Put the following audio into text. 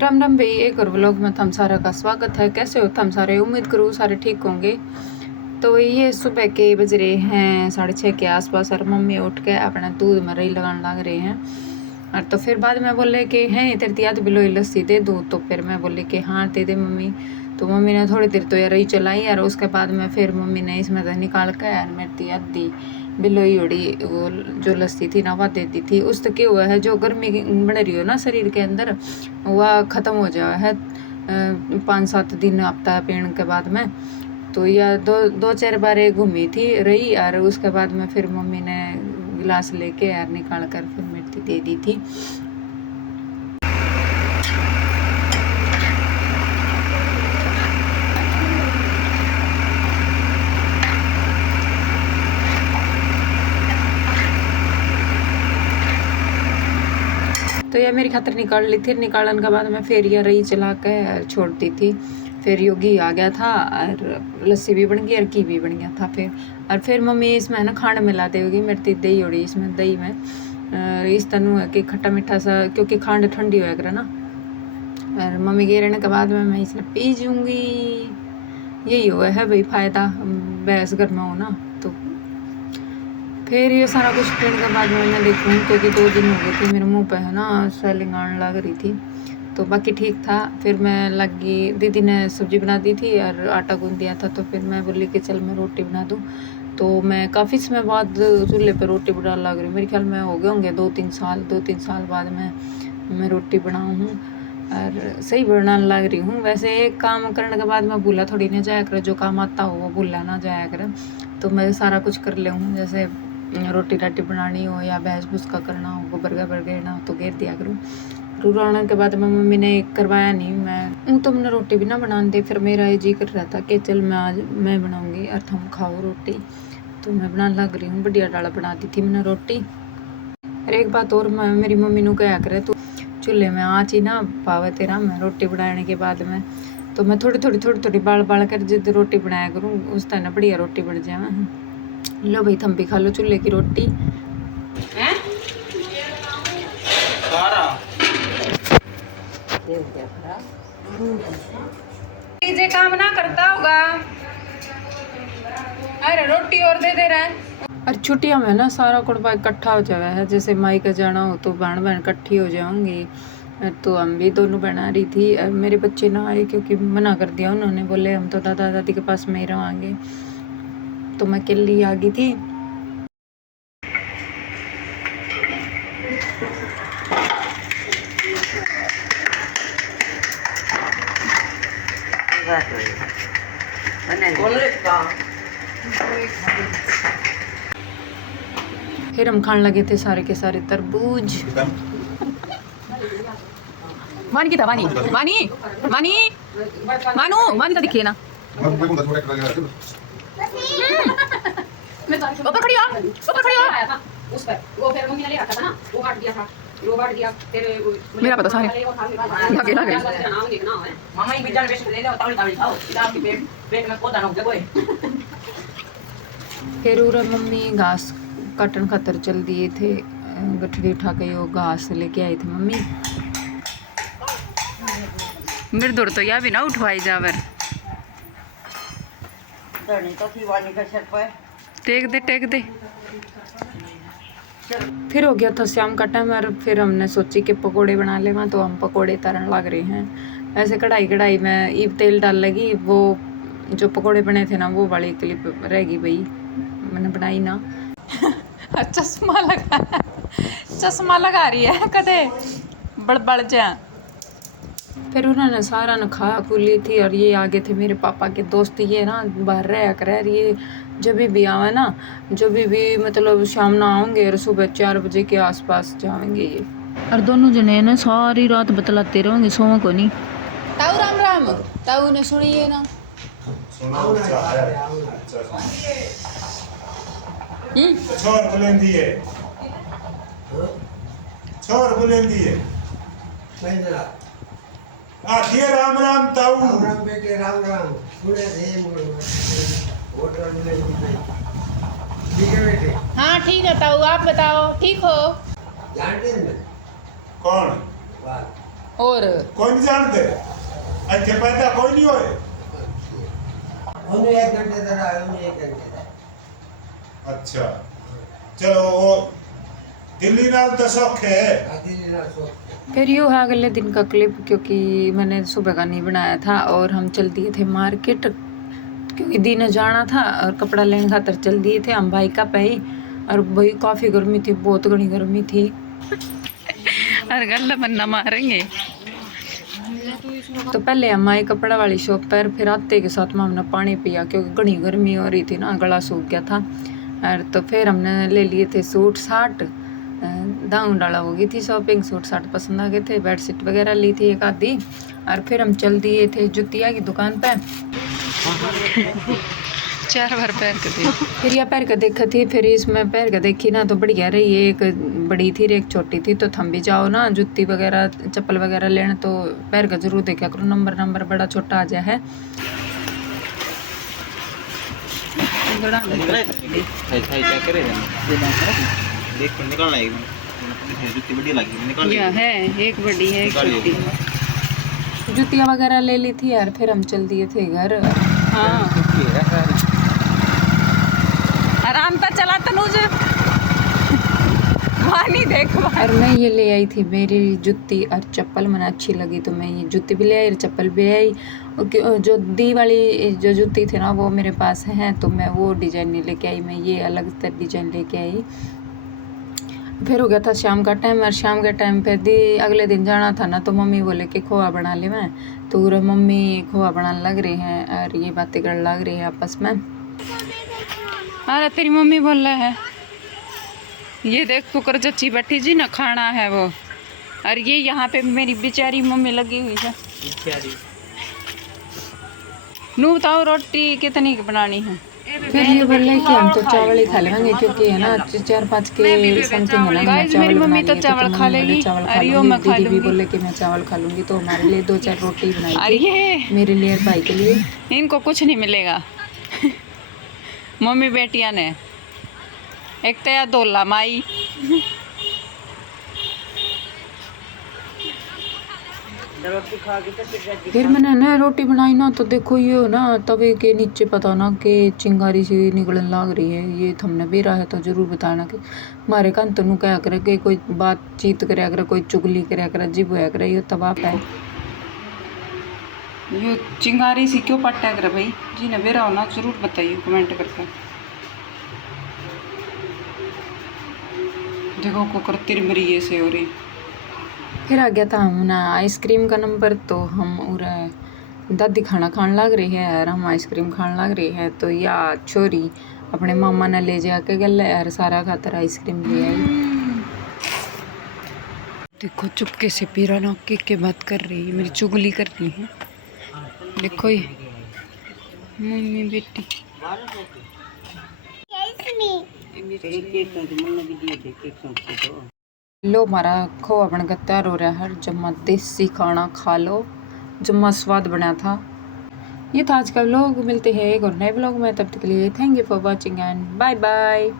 राम राम भाई, एक और व्लॉग में थम सारा का स्वागत है। कैसे हो थम सारे? उम्मीद करूँ सारे ठीक होंगे। तो ये सुबह के बज रहे हैं 6:30 के आसपास और मम्मी उठ के अपना दूध में रही लगाने लग रहे हैं। और तो फिर बाद में बोले कि हैं तेरी तियाद बिलोई लस्सी दे दूँ, तो फिर मैं बोली कि हाँ दे दे मम्मी। तो मम्मी ने थोड़ी देर तो यार रही चलाई और उसके बाद में फिर मम्मी ने इसमें से निकाल कर यार मेरी तियाद दी बिलोई उड़ी वो जो लस्सी थी ना वह दे दी थी। उस तो क्या हुआ है, जो गर्मी बन रही हो ना शरीर के अंदर वह ख़त्म हो जाए है 5-7 दिन हफ्ता पीने के बाद में। तो यह दो चार बार घूमी थी रही और उसके बाद में फिर मम्मी ने गिलास लेके यार निकाल कर फिर मिर्ची दे दी थी। तो यह मेरी खातर निकाल ली थी। निकालने के बाद में फिर यह रही चला कर छोड़ दी थी। फिर योगी आ गया था और लस्सी भी बन गई और घी भी बन गया था। फिर मम्मी इसमें है ना खांड मिला देगी मेरी दही उड़ी इसमें दही में इस तनु है कि खट्टा मीठा सा, क्योंकि खांड ठंडी होया करे ना। और मम्मी के रहने के बाद में मैं इसमें पी जूँगी। यही हुआ है भाई फ़ायदा बहस घर में हो ना। तो फिर ये सारा कुछ पीने के बाद में मैं देखूँ, क्योंकि 2 दिन हो गए थे मेरे मुंह पे है ना स्वेलिंग आने लग रही थी। तो बाकी ठीक था। फिर मैं लगी, दीदी ने सब्जी बना दी थी और आटा गूंद दिया था। तो फिर मैं बोली कि चल मैं रोटी बना दूँ। तो मैं काफ़ी समय बाद चूल्हे पर रोटी बनाने लग रही हूँ। मेरे ख्याल में हो गए होंगे 2-3 साल बाद मैं रोटी बनाऊँ हूँ और सही बनाने लग रही हूँ। वैसे एक काम करने के बाद मैं भूला थोड़ी ना जाया कर, जो काम आता हो वो भूला ना जाया कर। तो मैं सारा कुछ कर ले हूँ, जैसे रोटी राटी बनानी हो या भैंस भूस का करना हो, गोबर गाबर घेरना हो तो घेर दिया करूँ। रुलाने के बाद में मम्मी ने करवाया नहीं। मैं तो मैंने रोटी भी ना बनाने दे। फिर मेरा ये जी कर रहा था कि चल मैं आज मैं बनाऊँगी और तुम खाओ रोटी। तो मैं बनाने लग रही हूँ। बढ़िया डाला बना दी थी मैंने रोटी। और एक बात और, मैं मेरी मम्मी ने कहा करे तू चूल्हे में आँच ही ना पावे तेरा। मैं रोटी बनाने के बाद में तो मैं थोड़ी बाल कर जिद रोटी बनाया करूँ, उस तरह ना बढ़िया रोटी बन जाए। लो भाई थम भी खा लो चूल्हे की रोटी। जे काम ना करता होगा, अरे रोटी और दे रहा है। और छुट्टियों में ना सारा कुड़बा इकट्ठा हो जावा है। जैसे माई का जाना हो तो बहन इकट्ठी हो जाऊंगी। तो हम भी दोनों बना रही थी। मेरे बच्चे ना आए क्योंकि मना कर दिया उन्होंने, बोले हम तो दादा दादी के पास में ही रहेंगे। तो मैं अकेली आ गई थी। फिर हम खाने लगे थे सारे के सारे तरबूज। वानी की था वानी वानी वानी वानी तो दिखिए ना। ऊपर खड़ी हो उस पर वो फिर मम्मी ने ले रखा था ना, वो काट दिया था, वो काट दिया तेरे मेरा पता सारे लगे लगे मामा ही बिजान बेच ले ले ताली ताली खाओ इधर आपके पेट में पौधा न उगे। फिर उरा मम्मी घास काटन खातर चल दिए थे। गठड़ी उठा के वो घास लेके आई थी मम्मी। मेरे दूर तो या भी ना उठवाई जावर टेक दे। फिर हो गया था शाम का टाइम और फिर हमने सोची कि पकोड़े बना लेवा। तो हम पकोड़े तलन लग रहे हैं। ऐसे कढ़ाई में ईब तेल डाल लगी। वो जो पकोड़े बने थे ना वो वाली क्लिप रह गई भाई, मैंने बनाई ना। चश्मा लगा रही है कदे बड़ जा। फिर उन्होंने सारा न खा खू ली थी। और ये आगे थे मेरे पापा के दोस्त, ये ना बाहर रह कर ये जब भी आवे ना, जब भी मतलब शाम ना आएंगे और सुबह 4 बजे के आसपास जाएंगे ये। और दोनों जने ना सारी रात बतलाते रहेंगे, सोवा को नहीं। ताऊ राम राम, ताऊ ने सुनिए ना। छोर बुलंदी है आखिए राम राम ताऊ। राम राम बेटे राम राम। सुने थे होटल में ठीक है बेटे? हाँ ठीक है ताऊ, आप बताओ ठीक हो? जानते हैं कौन? और कोई नहीं जानते अच्छे पैदा कोई नहीं होए उन्हें 1 घंटे तक आए, उन्हें 1 घंटे तक अच्छा चलो वो दिल्ली नाल तो सौखे है आधी ना सो फिर यूँ है अगले दिन का क्लिप, क्योंकि मैंने सुबह का नहीं बनाया था और हम चल दिए थे मार्केट, क्योंकि दिन जाना था और कपड़ा लेने खातर चल दिए थे हम भाई का पे। और भाई काफ़ी गर्मी थी, बहुत घनी गर्मी थी। और गल्ला बन्ना मारेंगे। तो पहले हम आए कपड़ा वाली शॉप पर, फिर आते के साथ में हमने पानी पिया क्योंकि घनी गर्मी हो रही थी ना, गला सूख गया था। और तो फिर हमने ले लिए थे सूट साट, दाऊं डाला हो गई थी शॉपिंग, सूट साट पसंद आ गए थे, बेडशीट वगैरह ली थी एक आधी। और फिर हम चल दिए थे जुतिया की दुकान पे। 4 बार पैर के थे, फिर यह पैर के देखा थी, फिर इसमें पैर के देखी ना तो बढ़िया रही, एक बड़ी थी एक छोटी थी। तो थम भी जाओ ना जुत्ती वगैरह चप्पल वगैरह लेने तो पैर का जरूर देखा करो, नंबर बड़ा छोटा आ जाए है। है एक बड़ी है एक छोटी है। जुतियाँ वगैरह ले ली थी यार, फिर हम चल दिए थे घर। हाँ आराम से चला तनुज, पानी देख। और मैं ये ले आई थी मेरी जुत्ती और चप्पल, मैंने अच्छी लगी तो मैं ये जुत्ती भी ले आई और चप्पल भी ले आई। जो दी वाली जो जुत्ती थी ना वो मेरे पास है, तो मैं वो डिज़ाइन नहीं लेके आई, मैं ये अलग तरह डिज़ाइन लेके आई। फिर हो गया था शाम का टाइम, और शाम के टाइम पे दी अगले दिन जाना था ना, तो मम्मी बोले कि खोआ बना ले मैं, तो मम्मी खोआ बनाने लग रही हैं और ये बातें करने लग रही है आपस में। अरे तेरी मम्मी बोल रहा है, ये देख कुकर चच्ची बैठी जी ना, खाना है वो। और ये यहाँ पे मेरी बेचारी मम्मी लगी हुई है। नू बताओ रोटी कितनी की बनानी है। फिर ये बोल रहे कि हम तो चावल ही खा लेंगे, क्योंकि है ना 4-5 के समथिंग है ना, गाइस मेरी मम्मी तो चावल खा लेगी, अरियो मैं खा लूंगी। बोले कि मैं चावल खा लूंगी, तो हमारे लिए 2-4 रोटी बनाई थी, मेरे लिए और भाई के लिए। इनको कुछ नहीं मिलेगा। मम्मी बेटियां ने एक तो या दोला माई। फिर मैंने ना रोटी बनाई ना, तो देखो ये ना तवे के नीचे पता ना कि चिंगारी सी निकलने लग रही है। ये थमने बेरा है तो जरूर बताना कि हमारे कान तनु क्या करे कि कोई बातचीत करे करे, कोई चुगली करे करे, अजीब होया करे, ये तबाह है। ये चिंगारी सी क्यों पट्टा करे भाई जी ने बेरा होना जरूर बताइए कमेंट करके। देखो कुकर तिरमरी से हो रही। फिर आ गया था हम ना आइसक्रीम का नंबर, तो हम उरा दादी खाना खाने लग रही है और हम आइसक्रीम खाने लग रही है। तो या छोरी अपने मामा ने ले जाके गल यार सारा खातर आइसक्रीम ले आई। देखो चुपके से पीरा ना के बात कर रही है, मेरी चुगली कर रही है। देखो ये मम्मी बेटी लो हमारा खोआ बनकर तैयार हो रहा है। जम्मा देसी खाना खा लो, जम्मा स्वाद बना था। ये था आज का व्लॉग, मिलते हैं एक और नए व्लॉग में, तब तक के लिए thank you for watching and bye bye.